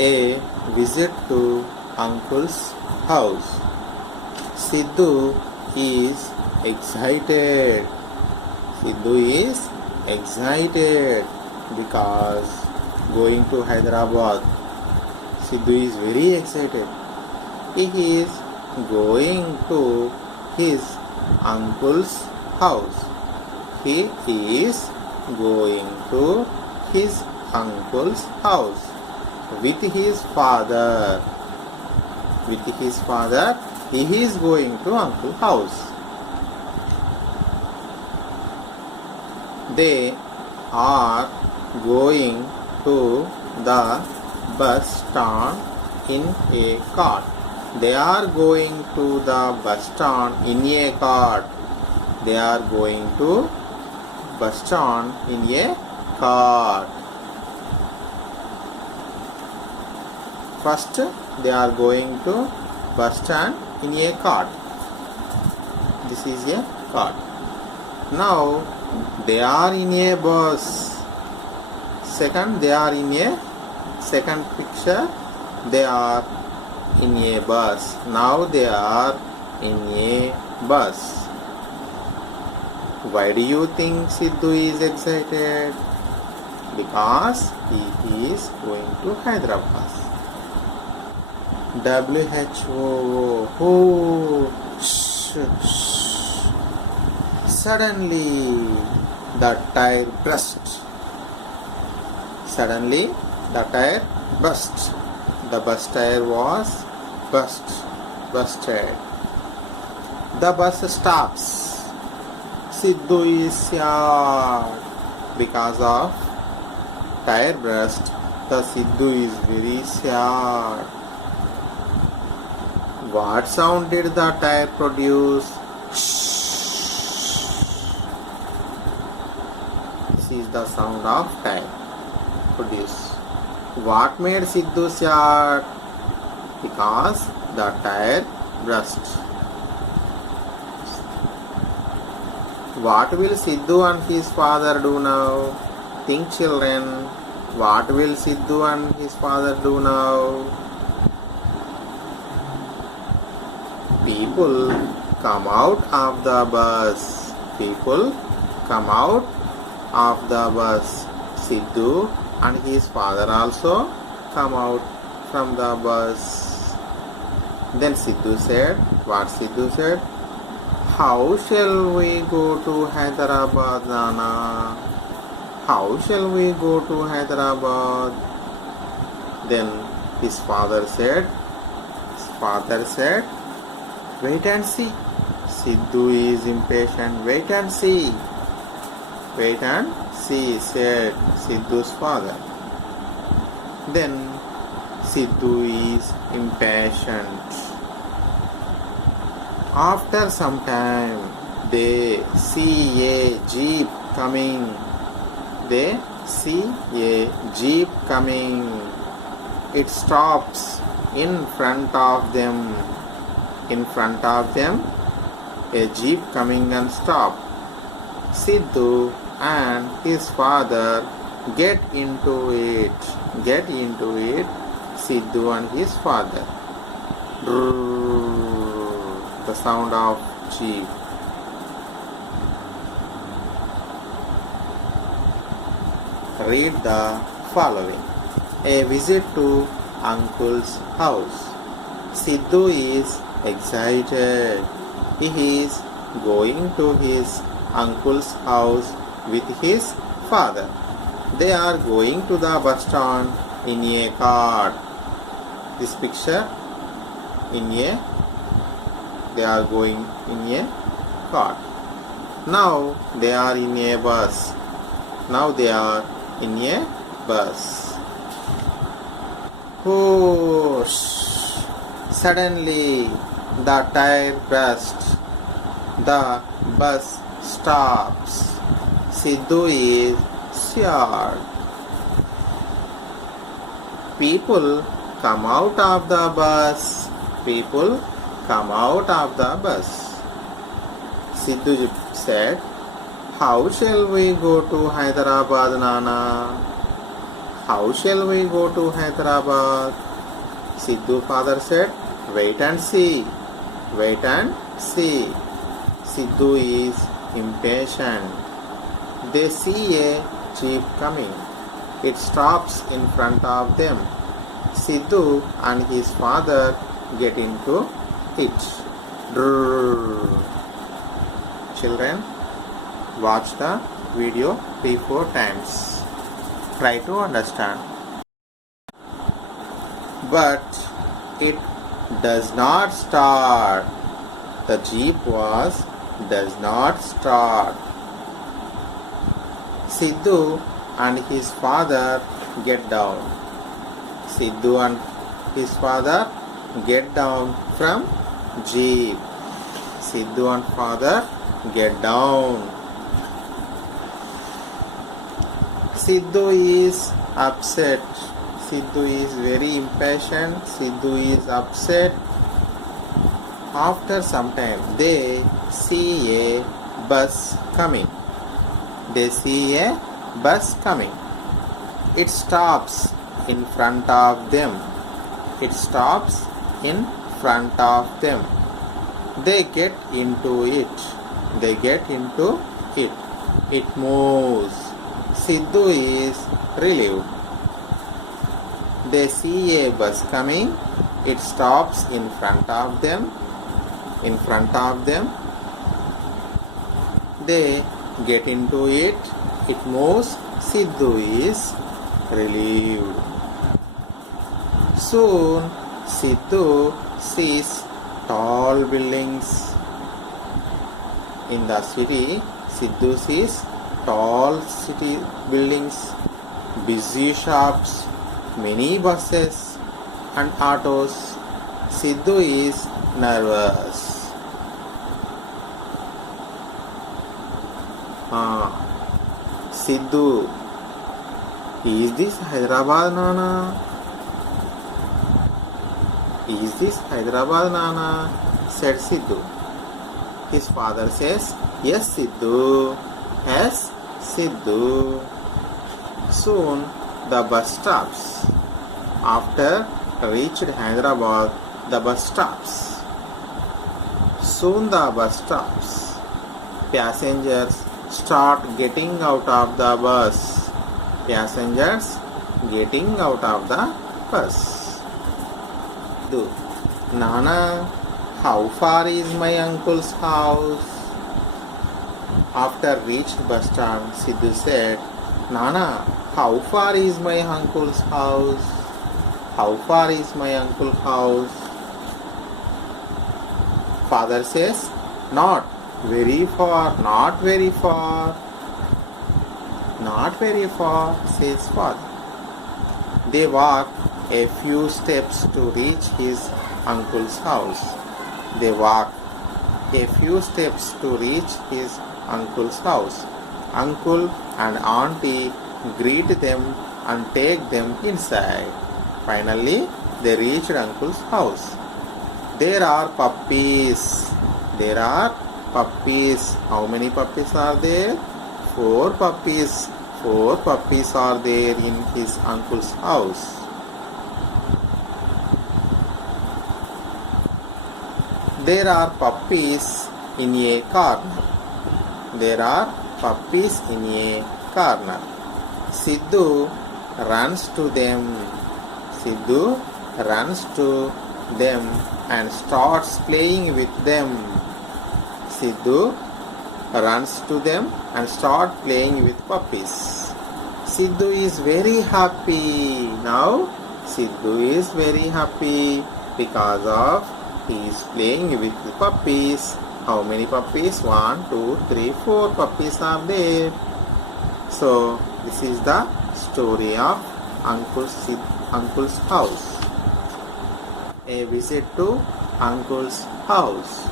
A visit to uncle's house. Siddu is excited. Siddu is excited because going to Hyderabad. Siddu is very excited. He is going to his uncle's house. He is going to his uncle's house with his father. With his father, he is going to uncle's house. They are going to the bus stand in a cart. They are going to the bus stand in a cart. They are going to bus stand in a cart. First, they are going to bus stand in a cart. This is a cart. Now, they are in a bus. Second, they are in a second picture. They are in a bus. Now they are in a bus. Why do you think Siddu is excited? Because he is going to Hyderabad. WHO. Suddenly the tire burst. Suddenly the tire burst. The bus tire was busted. The bus stops. Siddu is sad because of tire burst. The Siddu is very sad. What sound did the tire produce? This is the sound of tire produce. What made Siddu sad? Because the tire burst. What will Siddu and his father do now? Think, children. What will Siddu and his father do now? People come out of the bus. People come out of the bus. Siddu and his father also come out from the bus. Then Siddu said, what Siddu said? How shall we go to Hyderabad, Nana? How shall we go to Hyderabad? Then his father said, wait and see. Siddu is impatient. Wait and see. Wait and see, said Siddu's father. Then Siddu is impatient. After some time, they see a jeep coming. They see a jeep coming. It stops in front of them. In front of them, a jeep coming and stop. Siddu and his father get into it. Get into it, Siddu and his father. The sound of jeep. Read the following. A visit to uncle's house. Siddu is excited. He is going to his uncle's house with his father. They are going to the bus stand in a cart. This picture they are going in a cart. Now they are in a bus. Now they are in a bus. Whoosh! Suddenly the tire burst. The bus stops. Siddu is sad. People come out of the bus. People come out of the bus. Siddu said, how shall we go to Hyderabad, Nana? how shall we go to Hyderabad? Siddu father said, wait and see. Wait and see. Siddu is impatient. They see a jeep coming. It stops in front of them. Siddu and his father get into it. Drrrr. Children, watch the video 3-4 times. Try to understand. But it does not start. The jeep does not start. Siddu and his father get down. Siddu and his father get down from jeep. Siddu and father get down. Siddu is upset. Siddu is very impatient. Siddu is upset. After some time, they see a bus coming. They see a bus coming. It stops in front of them. It stops in front of them. They get into it. They get into it. It moves. Siddu is relieved. They see a bus coming. It stops in front of them. In front of them. They get into it. It moves. Siddu is relieved. Soon Siddu sees tall buildings. In the city, Siddu sees tall city buildings, busy shops, many buses and autos. Siddu is nervous. Siddu, is this Hyderabad, Nana? Is this Hyderabad, Nana? Said Siddu. His father says, yes, Siddu. Yes, Siddu. Soon the bus stops. After reached Hyderabad, the bus stops. Soon the bus stops. Passengers start getting out of the bus. Passengers getting out of the bus. Nana, how far is my uncle's house? After reached bus stand, Siddu said, Nana, how far is my uncle's house? How far is my uncle's house? Father says, not very far, not very far. Not very far, says father. They walk a few steps to reach his uncle's house. They walk a few steps to reach his uncle's house. Uncle and auntie greet them and take them inside. Finally, they reached uncle's house. There are puppies. There are puppies. How many puppies are there? 4 puppies. 4 puppies are there in his uncle's house. There are puppies in a corner. There are puppies in a corner. Siddu runs to them. Siddu runs to them and starts playing with them. Siddu runs to them and starts playing with puppies. Siddu is very happy. Now Siddu is very happy because of he is playing with the puppies. How many puppies? 1, 2, 3, 4 puppies are there. So this is the story of Uncle's house. A visit to Uncle's house.